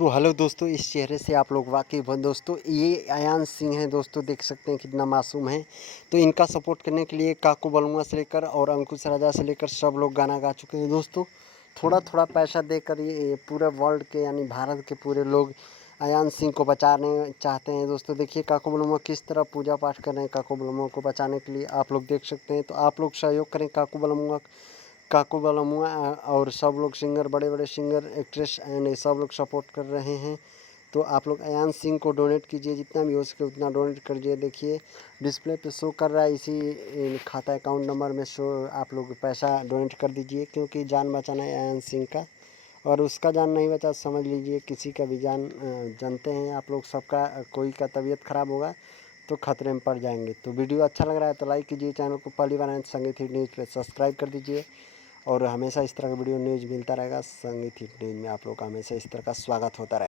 तो हेलो दोस्तों, इस चेहरे से आप लोग वाकिफ़ हो दोस्तों। ये अयान सिंह हैं दोस्तों, देख सकते हैं कितना मासूम है। तो इनका सपोर्ट करने के लिए काकू बलुआ से लेकर और अंकुश राजा से लेकर सब लोग गाना गा चुके हैं दोस्तों। थोड़ा थोड़ा पैसा देकर ये पूरे वर्ल्ड के यानी भारत के पूरे लोग अयान सिंह को बचाने चाहते हैं दोस्तों। देखिए काकू बलुआ किस तरह पूजा पाठ कर रहे हैं काकू बलुआ को बचाने के लिए, आप लोग देख सकते हैं। तो आप लोग सहयोग करें काकू बलमुआ और सब लोग सिंगर, बड़े बड़े सिंगर, एक्ट्रेस एंड सब लोग सपोर्ट कर रहे हैं। तो आप लोग अयान सिंह को डोनेट कीजिए, जितना भी हो सके उतना डोनेट करिए। देखिए डिस्प्ले पे शो कर रहा है, इसी खाता अकाउंट नंबर में शो, आप लोग पैसा डोनेट कर दीजिए, क्योंकि जान बचाना है अयान सिंह का। और उसका जान नहीं बचा समझ लीजिए किसी का भी जान। जानते हैं आप लोग, सबका कोई का तबीयत ख़राब होगा तो खतरे में पड़ जाएंगे। तो वीडियो अच्छा लग रहा है तो लाइक कीजिए, चैनल को पहली बार आए तो संगीत हिट न्यूज़ पे सब्सक्राइब कर दीजिए। और हमेशा इस तरह का वीडियो न्यूज़ मिलता रहेगा। संगीत हिट न्यूज़ में आप लोग का हमेशा इस तरह का स्वागत होता रहेगा।